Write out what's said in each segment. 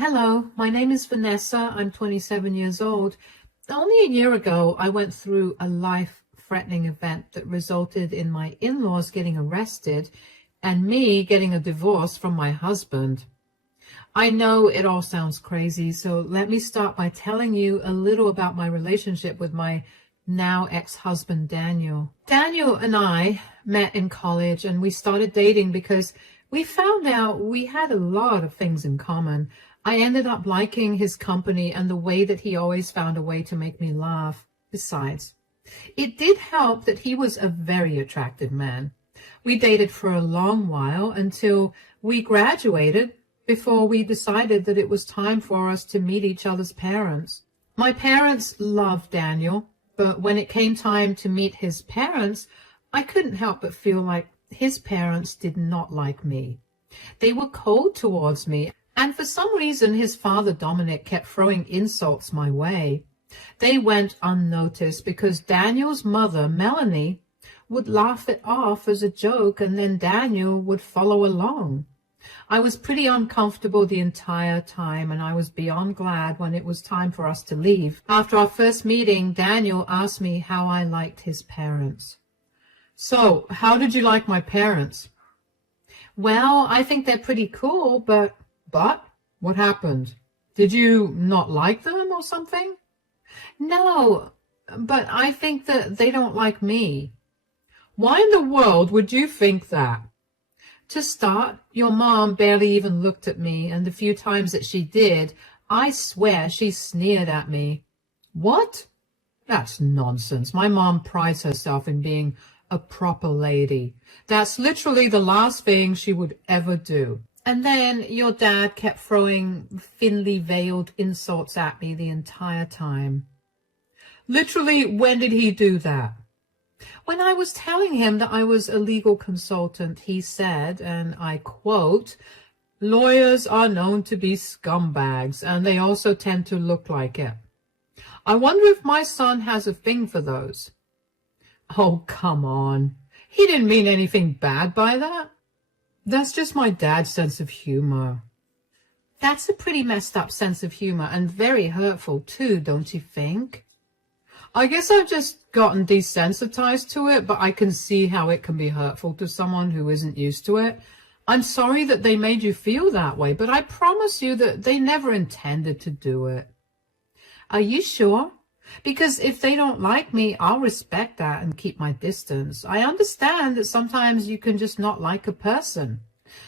Hello, my name is Vanessa. I'm 27 years old. Only a year ago, I went through a life-threatening event that resulted in my in-laws getting arrested and me getting a divorce from my husband. I know it all sounds crazy, so let me start by telling you a little about my relationship with my now ex-husband, Daniel. Daniel and I met in college and we started dating because we found out we had a lot of things in common. I ended up liking his company and the way that he always found a way to make me laugh. Besides, it did help that he was a very attractive man. We dated for a long while until we graduated before we decided that it was time for us to meet each other's parents. My parents loved Daniel, but when it came time to meet his parents, I couldn't help but feel like his parents did not like me. They were cold towards me, and for some reason his father Dominic kept throwing insults my way. They went unnoticed because Daniel's mother, Melanie, would laugh it off as a joke, and then Daniel would follow along. I was pretty uncomfortable the entire time, and I was beyond glad when it was time for us to leave. After our first meeting, Daniel asked me how I liked his parents. So, how did you like my parents? Well, I think they're pretty cool, but what happened? Did you not like them or something? No, but I think that they don't like me. Why in the world would you think that? To start, your mom barely even looked at me, and the few times that she did, I swear she sneered at me. What? That's nonsense. My mom prides herself in being a proper lady. That's literally the last thing she would ever do. And then your dad kept throwing thinly veiled insults at me the entire time. Literally, when did he do that? When I was telling him that I was a legal consultant, he said, and I quote, "Lawyers are known to be scumbags, and they also tend to look like it. I wonder if my son has a thing for those." Oh, come on. He didn't mean anything bad by that. That's just my dad's sense of humor. That's a pretty messed up sense of humor, and very hurtful too, don't you think? I guess I've just gotten desensitized to it, but I can see how it can be hurtful to someone who isn't used to it. I'm sorry that they made you feel that way, but I promise you that they never intended to do it. Are you sure? Because if they don't like me, I'll respect that and keep my distance. I understand that sometimes you can just not like a person,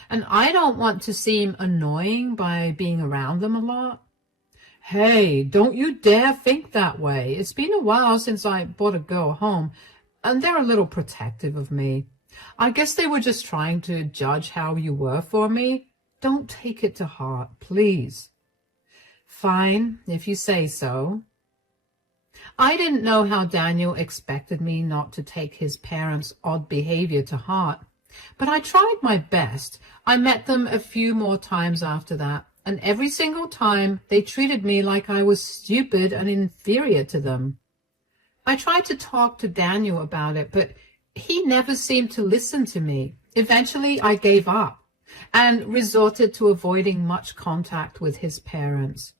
and I don't want to seem annoying by being around them a lot. Hey, don't you dare think that way. It's been a while since I brought a girl home, and they're a little protective of me. I guess they were just trying to judge how you were for me. Don't take it to heart, please. Fine, if you say so. I didn't know how Daniel expected me not to take his parents' odd behavior to heart, but I tried my best. I met them a few more times after that, and every single time they treated me like I was stupid and inferior to them. I tried to talk to Daniel about it, but he never seemed to listen to me. Eventually, I gave up and resorted to avoiding much contact with his parents.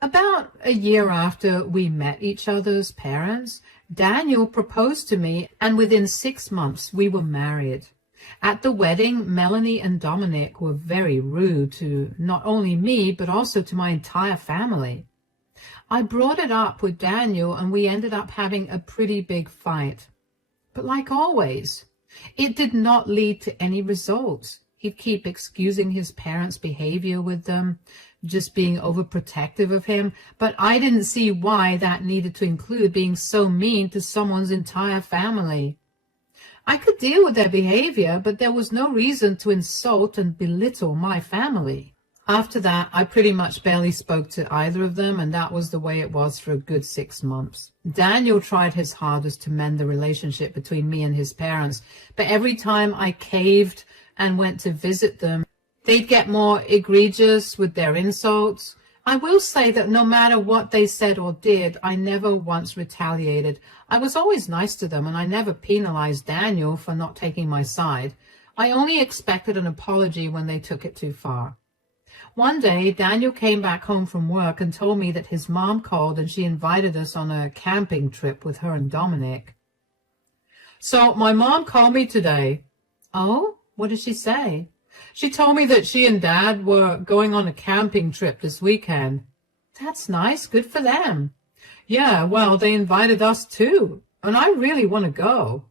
About a year after we met each other's parents, Daniel proposed to me, and within 6 months we were married. At the wedding, Melanie and Dominic were very rude to not only me, but also to my entire family. I brought it up with Daniel, and we ended up having a pretty big fight. But like always, it did not lead to any results. He'd keep excusing his parents' behavior with them, just being overprotective of him, but I didn't see why that needed to include being so mean to someone's entire family. I could deal with their behavior, but there was no reason to insult and belittle my family. After that, I pretty much barely spoke to either of them, and that was the way it was for a good 6 months. Daniel tried his hardest to mend the relationship between me and his parents, but every time I caved and went to visit them, they'd get more egregious with their insults. I will say that no matter what they said or did, I never once retaliated. I was always nice to them, and I never penalized Daniel for not taking my side. I only expected an apology when they took it too far. One day, Daniel came back home from work and told me that his mom called and she invited us on a camping trip with her and Dominic. So my mom called me today. Oh, what did she say? She told me that she and Dad were going on a camping trip this weekend. That's nice. Good for them. Yeah, well, they invited us too, and I really want to go.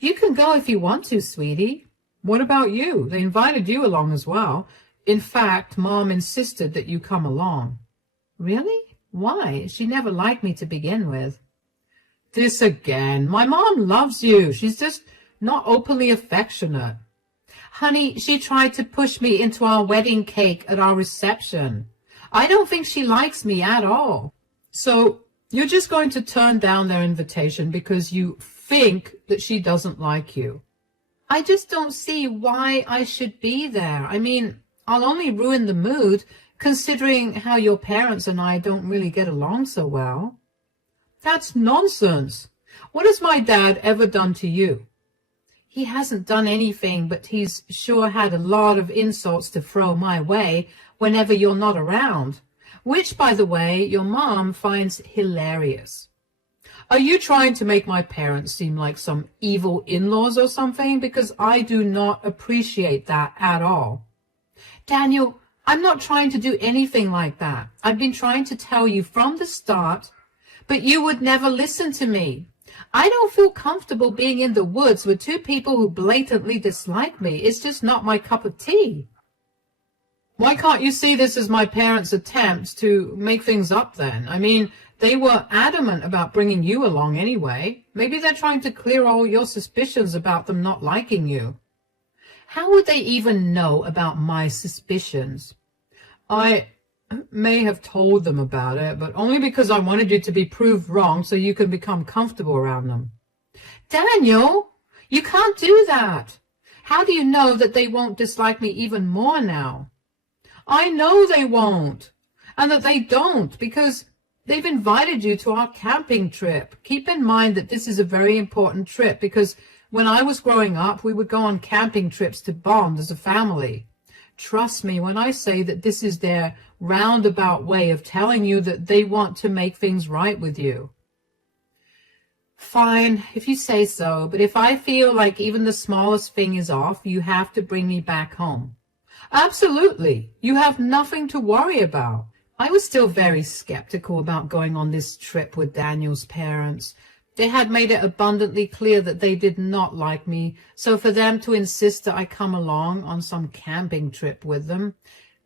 You can go if you want to, sweetie. What about you? They invited you along as well. In fact, Mom insisted that you come along. Really? Why? She never liked me to begin with. This again. My mom loves you. She's just not openly affectionate. Honey, she tried to push me into our wedding cake at our reception. I don't think she likes me at all. So you're just going to turn down their invitation because you think that she doesn't like you. I just don't see why I should be there. I mean, I'll only ruin the mood, considering how your parents and I don't really get along so well. That's nonsense. What has my dad ever done to you? He hasn't done anything, but he's sure had a lot of insults to throw my way whenever you're not around, which, by the way, your mom finds hilarious. Are you trying to make my parents seem like some evil in-laws or something? Because I do not appreciate that at all. Daniel, I'm not trying to do anything like that. I've been trying to tell you from the start, but you would never listen to me. I don't feel comfortable being in the woods with two people who blatantly dislike me. It's just not my cup of tea. Why can't you see this as my parents' attempts to make things up then? I mean, they were adamant about bringing you along anyway. Maybe they're trying to clear all your suspicions about them not liking you. How would they even know about my suspicions? I may have told them about it, but only because I wanted you to be proved wrong so you can become comfortable around them. Daniel, you can't do that. How do you know that they won't dislike me even more now? I know they won't, and that they don't, because they've invited you to our camping trip. Keep in mind that this is a very important trip, because when I was growing up, we would go on camping trips to bond as a family. Trust me when I say that this is their roundabout way of telling you that they want to make things right with you. Fine, if you say so, but if I feel like even the smallest thing is off, you have to bring me back home. Absolutely. You have nothing to worry about. I was still very skeptical about going on this trip with Daniel's parents. They had made it abundantly clear that they did not like me, so for them to insist that I come along on some camping trip with them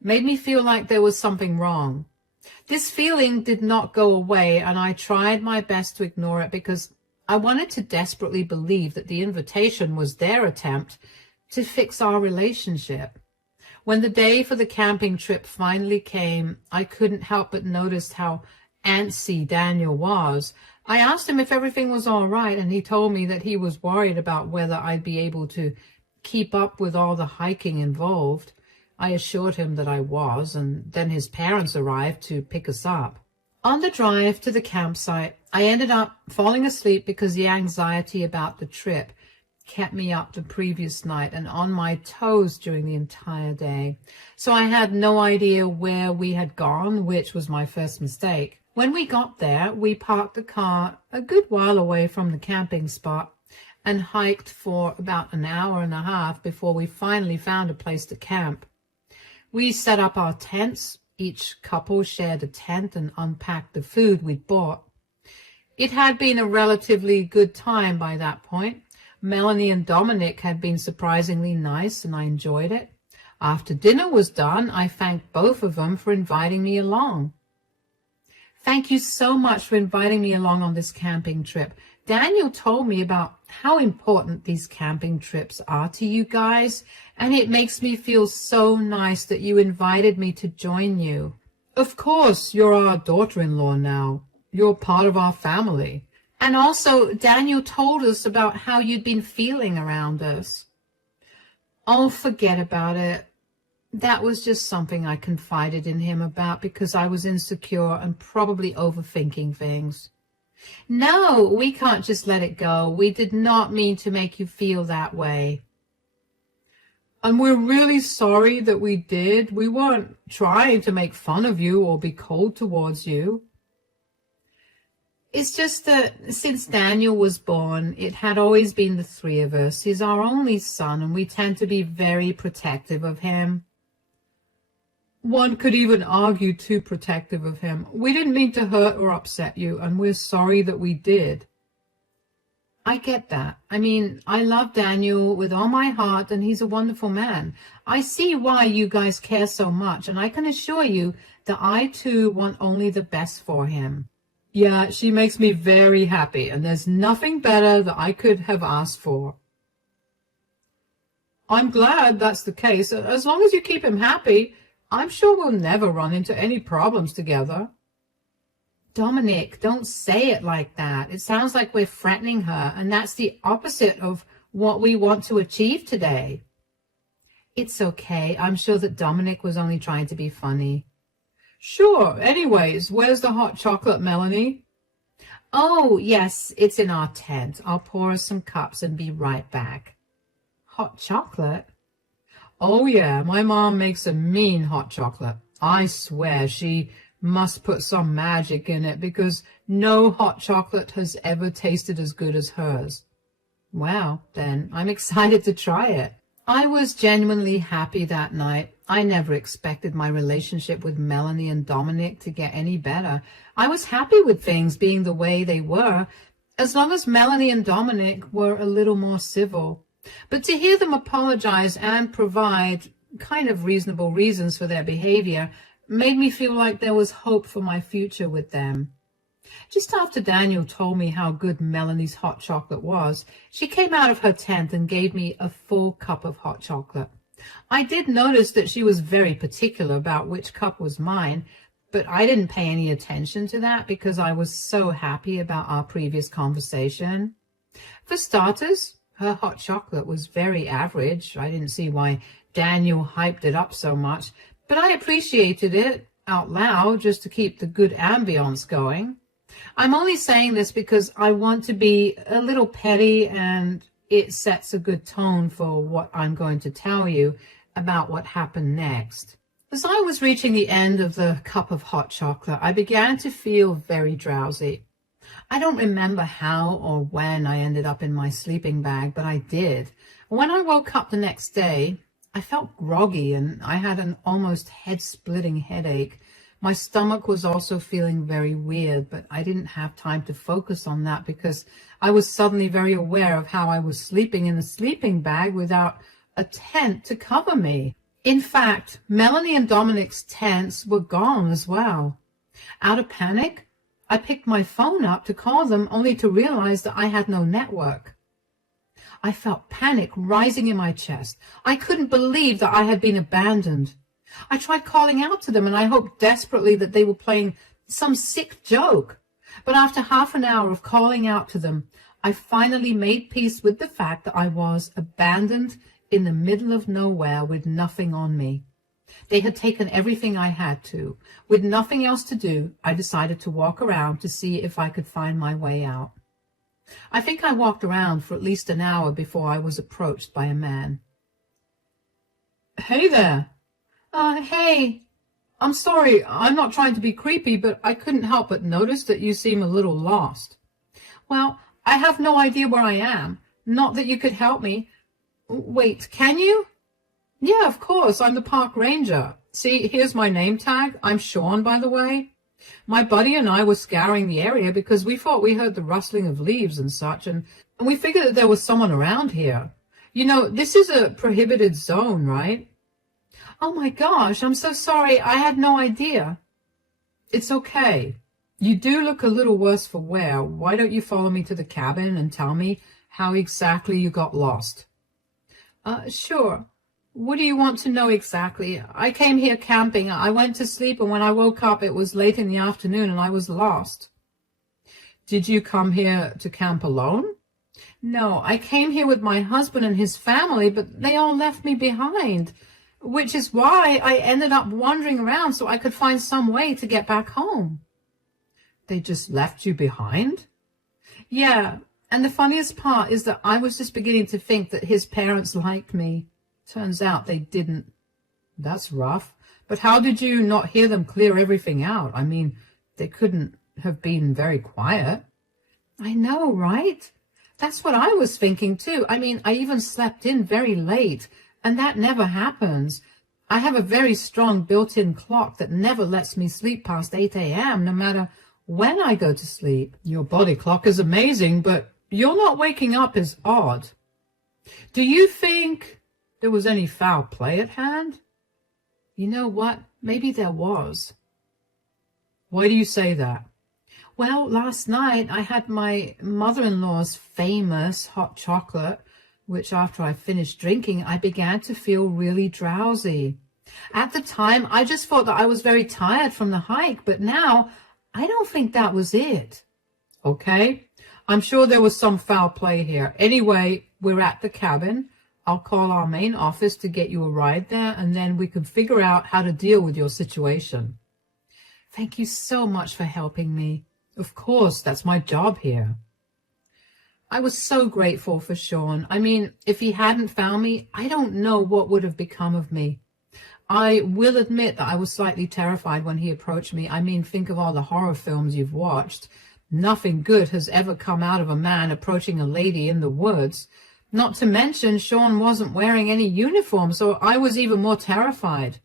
made me feel like there was something wrong. This feeling did not go away, and I tried my best to ignore it because I wanted to desperately believe that the invitation was their attempt to fix our relationship. When the day for the camping trip finally came, I couldn't help but notice how antsy Daniel was. I asked him if everything was all right, and he told me that he was worried about whether I'd be able to keep up with all the hiking involved. I assured him that I was, and then his parents arrived to pick us up. On the drive to the campsite, I ended up falling asleep because the anxiety about the trip kept me up the previous night and on my toes during the entire day. So I had no idea where we had gone, which was my first mistake. When we got there, we parked the car a good while away from the camping spot and hiked for about an hour and a half before we finally found a place to camp. We set up our tents. Each couple shared a tent and unpacked the food we'd bought. It had been a relatively good time by that point. Melanie and Dominic had been surprisingly nice, and I enjoyed it. After dinner was done, I thanked both of them for inviting me along. Thank you so much for inviting me along on this camping trip. Daniel told me about how important these camping trips are to you guys, and it makes me feel so nice that you invited me to join you. Of course, you're our daughter-in-law now. You're part of our family. And also, Daniel told us about how you'd been feeling around us. Oh, forget about it. That was just something I confided in him about because I was insecure and probably overthinking things. No, we can't just let it go. We did not mean to make you feel that way. And we're really sorry that we did. We weren't trying to make fun of you or be cold towards you. It's just that since Daniel was born, it had always been the three of us. He's our only son, and we tend to be very protective of him. One could even argue too protective of him. We didn't mean to hurt or upset you, and we're sorry that we did. I get that. I mean, I love Daniel with all my heart, and he's a wonderful man. I see why you guys care so much, and I can assure you that I too want only the best for him. Yeah, she makes me very happy, and there's nothing better that I could have asked for. I'm glad that's the case. As long as you keep him happy, I'm sure we'll never run into any problems together. Dominic, don't say it like that. It sounds like we're threatening her, and that's the opposite of what we want to achieve today. It's okay. I'm sure that Dominic was only trying to be funny. Sure. Anyways, where's the hot chocolate, Melanie? Oh, yes, it's in our tent. I'll pour us some cups and be right back. Hot chocolate? Oh, yeah, my mom makes a mean hot chocolate. I swear she must put some magic in it because no hot chocolate has ever tasted as good as hers. Well, then, I'm excited to try it. I was genuinely happy that night. I never expected my relationship with Melanie and Dominic to get any better. I was happy with things being the way they were, as long as Melanie and Dominic were a little more civil. But to hear them apologize and provide kind of reasonable reasons for their behavior made me feel like there was hope for my future with them. Just after Daniel told me how good Melanie's hot chocolate was, she came out of her tent and gave me a full cup of hot chocolate. I did notice that she was very particular about which cup was mine, but I didn't pay any attention to that because I was so happy about our previous conversation. For starters, her hot chocolate was very average. I didn't see why Daniel hyped it up so much, but I appreciated it out loud just to keep the good ambience going. I'm only saying this because I want to be a little petty, and it sets a good tone for what I'm going to tell you about what happened next. As I was reaching the end of the cup of hot chocolate, I began to feel very drowsy. I don't remember how or when I ended up in my sleeping bag, but I did. When I woke up the next day, I felt groggy and I had an almost head-splitting headache. My stomach was also feeling very weird, but I didn't have time to focus on that because I was suddenly very aware of how I was sleeping in a sleeping bag without a tent to cover me. In fact, Melanie and Dominic's tents were gone as well. Out of panic, I picked my phone up to call them, only to realize that I had no network. I felt panic rising in my chest. I couldn't believe that I had been abandoned. I tried calling out to them, and I hoped desperately that they were playing some sick joke. But after half an hour of calling out to them, I finally made peace with the fact that I was abandoned in the middle of nowhere with nothing on me. They had taken everything I had to. With nothing else to do, I decided to walk around to see if I could find my way out. I think I walked around for at least an hour before I was approached by a man. Hey there. Hey. I'm sorry, I'm not trying to be creepy, but I couldn't help but notice that you seem a little lost. Well, I have no idea where I am. Not that you could help me. Wait, can you? Yeah, of course, I'm the park ranger. See, here's my name tag. I'm Sean, by the way. My buddy and I were scouring the area because we thought we heard the rustling of leaves and such, and we figured that there was someone around here. You know, this is a prohibited zone, right? Oh my gosh, I'm so sorry. I had no idea. It's okay. You do look a little worse for wear. Why don't you follow me to the cabin and tell me how exactly you got lost? Sure. What do you want to know exactly? I came here camping. I went to sleep, and when I woke up, it was late in the afternoon, and I was lost. Did you come here to camp alone? No, I came here with my husband and his family, but they all left me behind, which is why I ended up wandering around so I could find some way to get back home. They just left you behind? Yeah, and the funniest part is that I was just beginning to think that his parents liked me. Turns out they didn't. That's rough. But how did you not hear them clear everything out? I mean, they couldn't have been very quiet. I know, right? That's what I was thinking too. I mean, I even slept in very late, and that never happens. I have a very strong built-in clock that never lets me sleep past 8 a.m. no matter when I go to sleep. Your body clock is amazing, but your not waking up is odd. Do you think there was any foul play at hand? You know what? Maybe there was. Why do you say that? Well, last night I had my mother-in-law's famous hot chocolate, which after I finished drinking, I began to feel really drowsy. At the time, I just thought that I was very tired from the hike, but now I don't think that was it. Okay, I'm sure there was some foul play here. Anyway, we're at the cabin. I'll call our main office to get you a ride there, and then we can figure out how to deal with your situation. Thank you so much for helping me. Of course, that's my job here. I was so grateful for Sean. I mean, if he hadn't found me, I don't know what would have become of me. I will admit that I was slightly terrified when he approached me. I mean, think of all the horror films you've watched. Nothing good has ever come out of a man approaching a lady in the woods. Not to mention, Sean wasn't wearing any uniform, so I was even more terrified.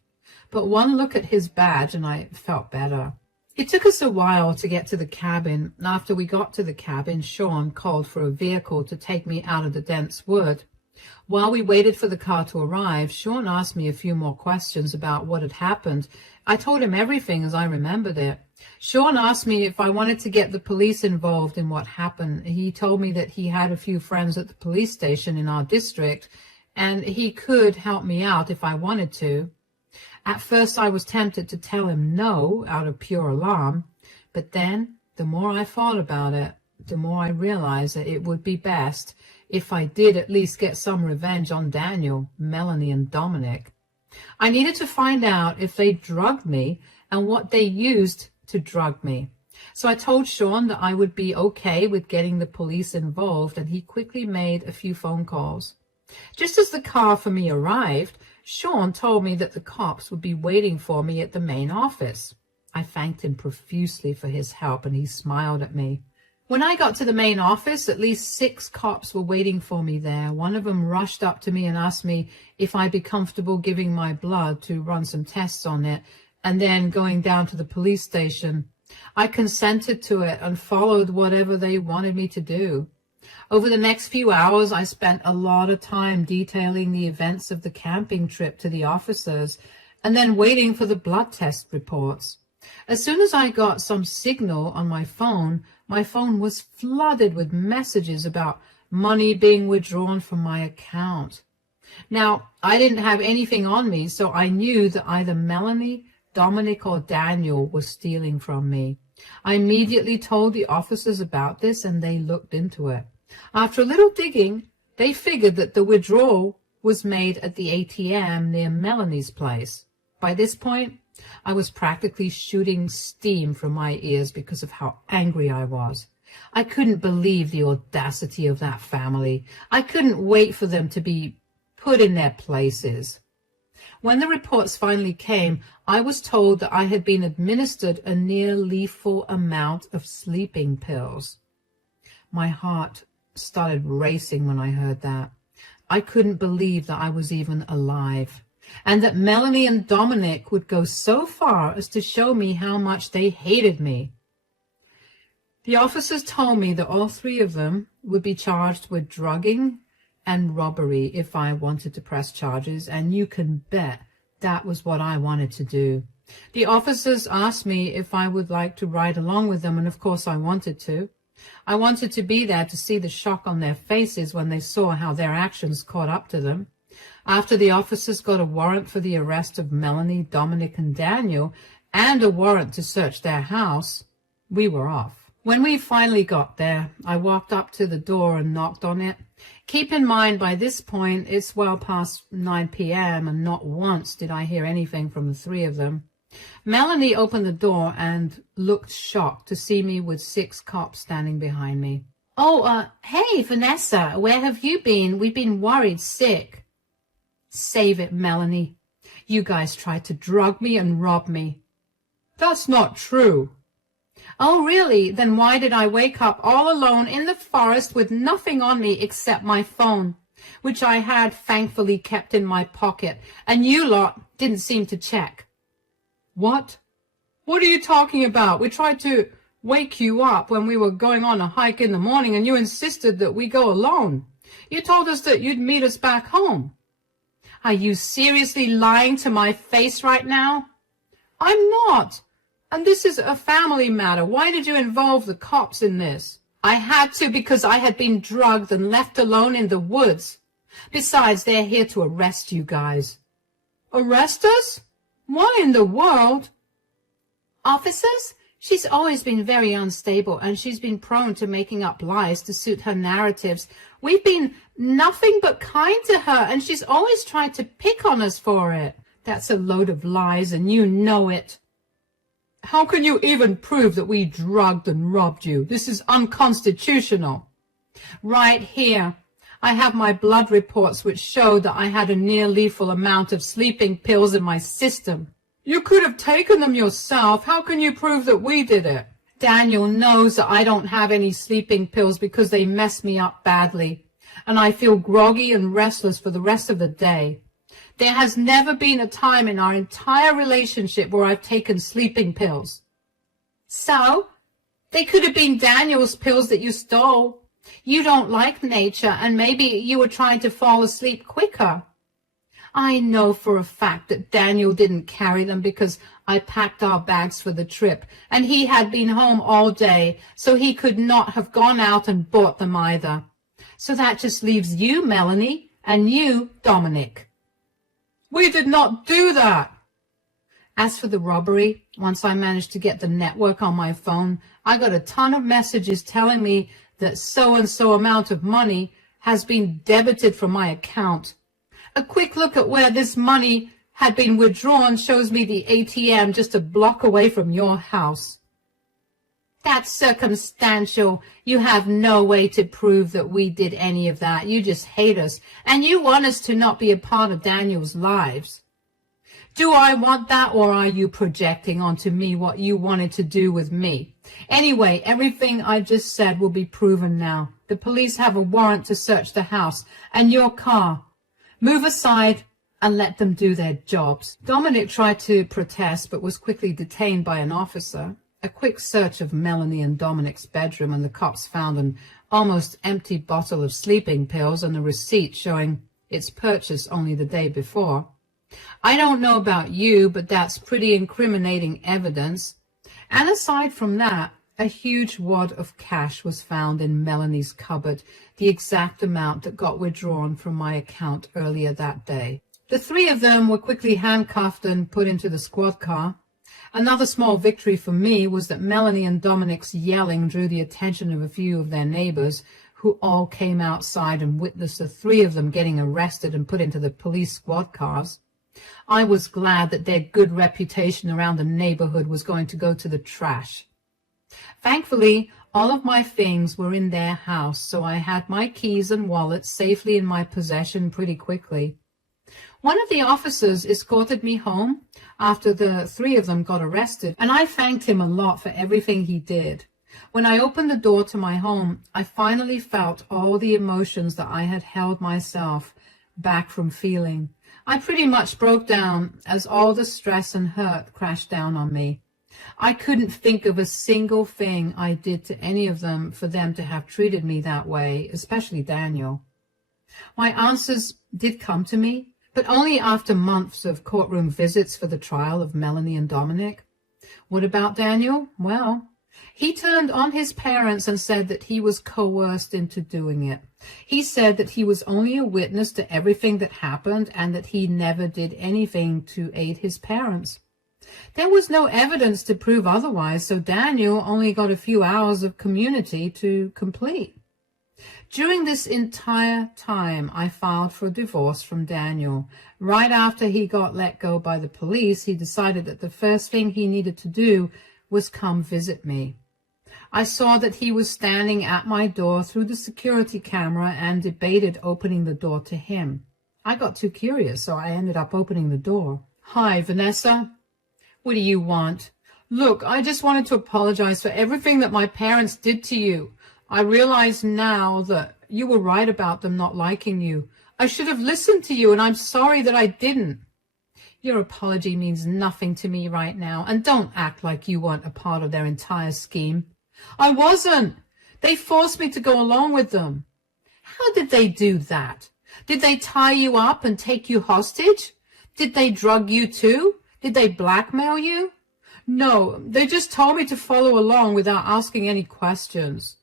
But one look at his badge and I felt better. It took us a while to get to the cabin. After we got to the cabin, Sean called for a vehicle to take me out of the dense wood. While we waited for the car to arrive, Sean asked me a few more questions about what had happened. I told him everything as I remembered it. Sean asked me if I wanted to get the police involved in what happened. He told me that he had a few friends at the police station in our district, and he could help me out if I wanted to. At first, I was tempted to tell him no out of pure alarm, but then, the more I thought about it, the more I realized that it would be best if I did at least get some revenge on Daniel, Melanie, and Dominic. I needed to find out if they drugged me and what they used to drug me. So I told Sean that I would be okay with getting the police involved, and he quickly made a few phone calls. Just as the car for me arrived, Sean told me that the cops would be waiting for me at the main office. I thanked him profusely for his help, and he smiled at me. When I got to the main office, at least 6 cops were waiting for me there. One of them rushed up to me and asked me if I'd be comfortable giving my blood to run some tests on it, and then going down to the police station. I consented to it and followed whatever they wanted me to do. Over the next few hours, I spent a lot of time detailing the events of the camping trip to the officers and then waiting for the blood test reports. As soon as I got some signal on my phone was flooded with messages about money being withdrawn from my account. Now, I didn't have anything on me, so I knew that either Melanie, Dominic, or Daniel was stealing from me. I immediately told the officers about this, and they looked into it. After a little digging, they figured that the withdrawal was made at the ATM near Melanie's place. By this point, I was practically shooting steam from my ears because of how angry I was. I couldn't believe the audacity of that family. I couldn't wait for them to be put in their places. When the reports finally came, I was told that I had been administered a near-lethal amount of sleeping pills. My heart started racing when I heard that. I couldn't believe that I was even alive, and that Melanie and Dominic would go so far as to show me how much they hated me. The officers told me that all 3 of them would be charged with drugging and robbery if I wanted to press charges, and you can bet that was what I wanted to do. The officers asked me if I would like to ride along with them, and of course I wanted to. I wanted to be there to see the shock on their faces when they saw how their actions caught up to them. After the officers got a warrant for the arrest of Melanie, Dominic, and Daniel, and a warrant to search their house, we were off. When we finally got there, I walked up to the door and knocked on it. Keep in mind, by this point, it's well past 9 p.m., and not once did I hear anything from the 3 of them. Melanie opened the door and looked shocked to see me with 6 cops standing behind me. Hey, Vanessa, where have you been? We've been worried sick. Save it, Melanie. You guys tried to drug me and rob me. That's not true. Oh, really? Then why did I wake up all alone in the forest with nothing on me except my phone, which I had thankfully kept in my pocket, and you lot didn't seem to check? What? What are you talking about? We tried to wake you up when we were going on a hike in the morning, and you insisted that we go alone. You told us that you'd meet us back home. Are you seriously lying to my face right now? I'm not. And this is a family matter. Why did you involve the cops in this? I had to because I had been drugged and left alone in the woods. Besides, they're here to arrest you guys. Arrest us? Why in the world? Officers? She's always been very unstable, and she's been prone to making up lies to suit her narratives. We've been nothing but kind to her, and she's always tried to pick on us for it. That's a load of lies, and you know it. How can you even prove that we drugged and robbed you? This is unconstitutional. Right here. I have my blood reports which show that I had a near lethal amount of sleeping pills in my system. You could have taken them yourself. How can you prove that we did it? Daniel knows that I don't have any sleeping pills because they mess me up badly, and I feel groggy and restless for the rest of the day. There has never been a time in our entire relationship where I've taken sleeping pills. So, they could have been Daniel's pills that you stole. You don't like nature, and maybe you were trying to fall asleep quicker. I know for a fact that Daniel didn't carry them because I packed our bags for the trip, and he had been home all day, so he could not have gone out and bought them either. So that just leaves you, Melanie, and you, Dominic. We did not do that. As for the robbery, once I managed to get the network on my phone, I got a ton of messages telling me that so-and-so amount of money has been debited from my account. A quick look at where this money had been withdrawn shows me the ATM just a block away from your house. That's circumstantial. You have no way to prove that we did any of that. You just hate us, and you want us to not be a part of Daniel's lives. Do I want that, or are you projecting onto me what you wanted to do with me? Anyway, everything I just said will be proven now. The police have a warrant to search the house and your car. Move aside and let them do their jobs. Dominic tried to protest but was quickly detained by an officer. A quick search of Melanie and Dominic's bedroom, and the cops found an almost empty bottle of sleeping pills and a receipt showing its purchase only the day before. I don't know about you, but that's pretty incriminating evidence. And aside from that, a huge wad of cash was found in Melanie's cupboard, the exact amount that got withdrawn from my account earlier that day. The three of them were quickly handcuffed and put into the squad car. Another small victory for me was that Melanie and Dominic's yelling drew the attention of a few of their neighbors, who all came outside and witnessed the three of them getting arrested and put into the police squad cars. I was glad that their good reputation around the neighborhood was going to go to the trash. Thankfully, all of my things were in their house, so I had my keys and wallet safely in my possession pretty quickly. One of the officers escorted me home after the three of them got arrested, and I thanked him a lot for everything he did. When I opened the door to my home, I finally felt all the emotions that I had held myself back from feeling. I pretty much broke down as all the stress and hurt crashed down on me. I couldn't think of a single thing I did to any of them for them to have treated me that way, especially Daniel. My answers did come to me, but only after months of courtroom visits for the trial of Melanie and Dominic. What about Daniel? Well, he turned on his parents and said that he was coerced into doing it. He said that he was only a witness to everything that happened and that he never did anything to aid his parents. There was no evidence to prove otherwise, so Daniel only got a few hours of community to complete. During this entire time, I filed for divorce from Daniel. Right after he got let go by the police, he decided that the first thing he needed to do was come visit me. I saw that he was standing at my door through the security camera and debated opening the door to him. I got too curious, so I ended up opening the door. Hi, Vanessa. What do you want? Look, I just wanted to apologize for everything that my parents did to you. I realize now that you were right about them not liking you. I should have listened to you, and I'm sorry that I didn't. Your apology means nothing to me right now, and don't act like you weren't a part of their entire scheme. I wasn't. They forced me to go along with them. How did they do that? Did they tie you up and take you hostage? Did they drug you too? Did they blackmail you? No, they just told me to follow along without asking any questions.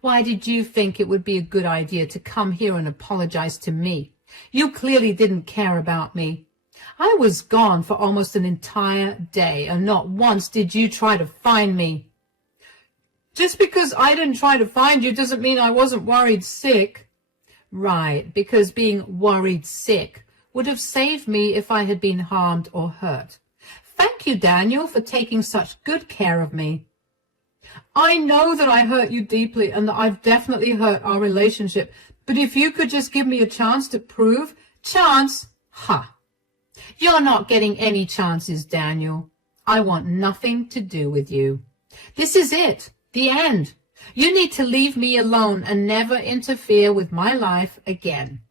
Why did you think it would be a good idea to come here and apologize to me? You clearly didn't care about me. I was gone for almost an entire day, and not once did you try to find me. Just because I didn't try to find you doesn't mean I wasn't worried sick. Right, because being worried sick would have saved me if I had been harmed or hurt. Thank you, Daniel, for taking such good care of me. I know that I hurt you deeply and that I've definitely hurt our relationship, but if you could just give me a chance to prove... Chance? Ha! You're not getting any chances, Daniel. I want nothing to do with you. This is it. The end. You need to leave me alone and never interfere with my life again.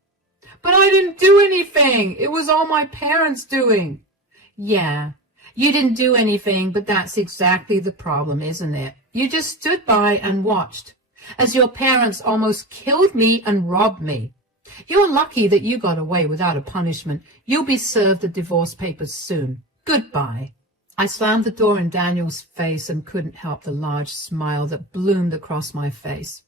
But I didn't do anything. It was all my parents doing. Yeah, you didn't do anything, but that's exactly the problem, isn't it? You just stood by and watched as your parents almost killed me and robbed me. You're lucky that you got away without a punishment. You'll be served the divorce papers soon. Goodbye. I slammed the door in Daniel's face and couldn't help the large smile that bloomed across my face.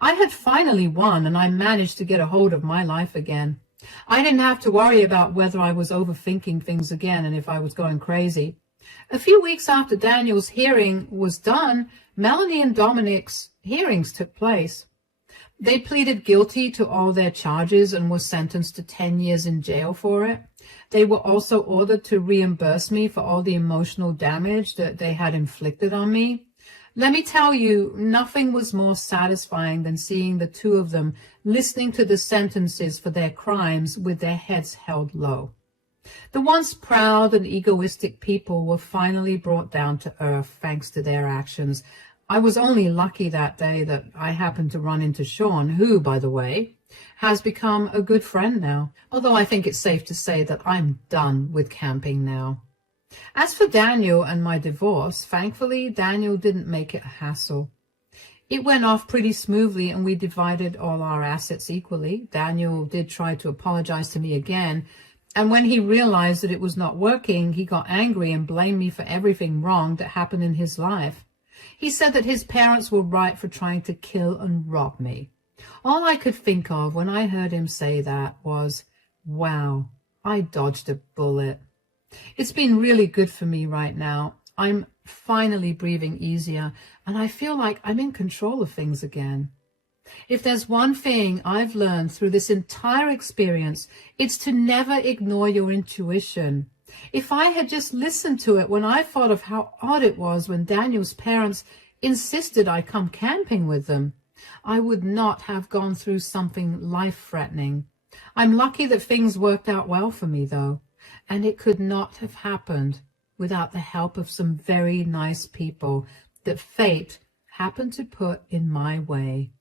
I had finally won, and I managed to get a hold of my life again. I didn't have to worry about whether I was overthinking things again and if I was going crazy. A few weeks after Daniel's hearing was done, Melanie and Dominic's hearings took place. They pleaded guilty to all their charges and were sentenced to 10 years in jail for it. They were also ordered to reimburse me for all the emotional damage that they had inflicted on me. Let me tell you, nothing was more satisfying than seeing the two of them listening to the sentences for their crimes with their heads held low. The once proud and egoistic people were finally brought down to earth thanks to their actions. I was only lucky that day that I happened to run into Sean, who, by the way, has become a good friend now, although I think it's safe to say that I'm done with camping now. As for Daniel and my divorce, thankfully, Daniel didn't make it a hassle. It went off pretty smoothly and we divided all our assets equally. Daniel did try to apologize to me again, and when he realized that it was not working, he got angry and blamed me for everything wrong that happened in his life. He said that his parents were right for trying to kill and rob me. All I could think of when I heard him say that was, wow, I dodged a bullet. It's been really good for me right now. I'm finally breathing easier, and I feel like I'm in control of things again. If there's one thing I've learned through this entire experience, it's to never ignore your intuition. If I had just listened to it when I thought of how odd it was when Daniel's parents insisted I come camping with them, I would not have gone through something life-threatening. I'm lucky that things worked out well for me, though, and it could not have happened without the help of some very nice people that fate happened to put in my way.